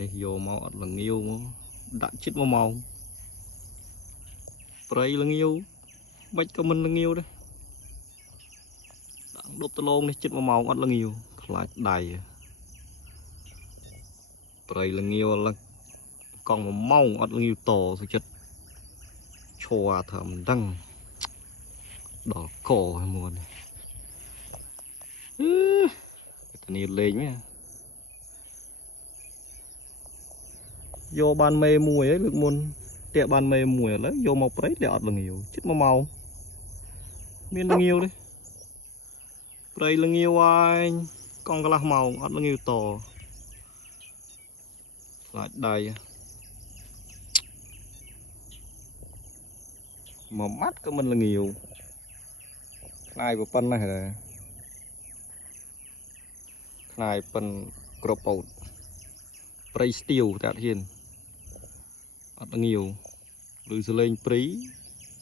នេះយកមកអត់ល្ងាវមកដាក់ចិត្ត1 ម៉ោងព្រៃល្ងាវមិនក៏មិនល្ងាវដែរដាក់ដប់ដលងនេះចិត្ត1 ម៉ោងអត់ល្ងាវខ្លាចដៃព្រៃល្ងាវឡើងកង់1 ម៉ោងអត់ល្ងាវតសុចិត្តឈួរថាមិនដឹងដល់កហើយមុនតានេះលេងមែនយកបានមេមួយហើយលើកមុនតាក់បានមេមួយឥឡូវយកមកព្រៃតែអត់ល្ងាវចិត្ត1 ម៉ោងមានល្ងាវទេព្រៃល្ងាវហើយកង់កន្លះម៉ោងអត់ល្ងាវតខ្លាចដៃមួយម៉ាត់ក៏មិនល្ងាវខ្លាយប៉ុណ្ណេះដែរខ្លាយប៉ុនក្របពោតព្រៃស្ទាវតាហ៊ានអត់ល្ងាវឬសលេងព្រី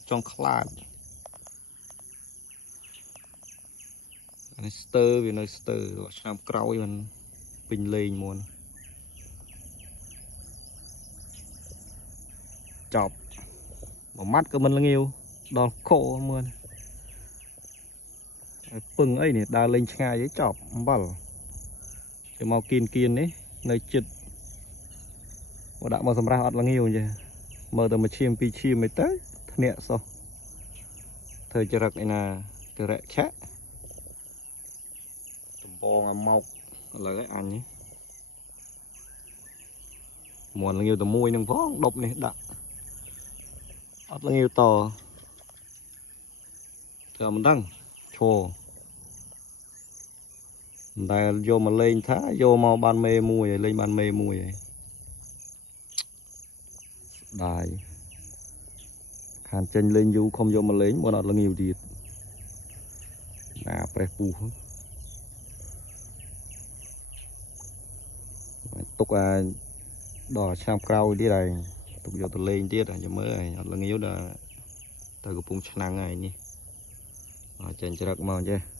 ចង់ខ្លាចនេះស្ទើវានៅស្ទើឆ្នាំក្រោយមិនពេញលេងមុនចប់មួយម៉ាត់ក៏មិនល្ងាវដល់ខមើលពឹងអីនេះដើរលេងឆ្ងាយឯងចប់អំបិលទៅមកគៀននេះនៅចិត្តមកដាក់មកសម្រាប់អត់ល្ងាវចេះមើលតែមួយឈាម2ឈាមអីទៅធ្នាក់សោះធ្វើចរិតឯណាចរិតឆាក់ដំបងអាម៉ោកឥឡូវឯអញមន់ល្ងាវតែមួយនឹងផងដប់នេះដាក់អត់ល្ងាវតធ្វើមិនដឹងឈរដែលយកមកលេងថាយកមកបានមេមួយហើយលេងបានមេមួយហើយដែរខានចេញលេងយូរខំយកមកលេងមកអត់ល្ងាវទៀតណាប្រេះពូទុកដល់ឆ្នាំក្រោយទៀតហើយទុកយកទៅលេងទៀតចាំមើលអត់ល្ងាវដល់ទៅកំពុងឆ្នាំងហើយនេះចេញច្រឹកមកចេះ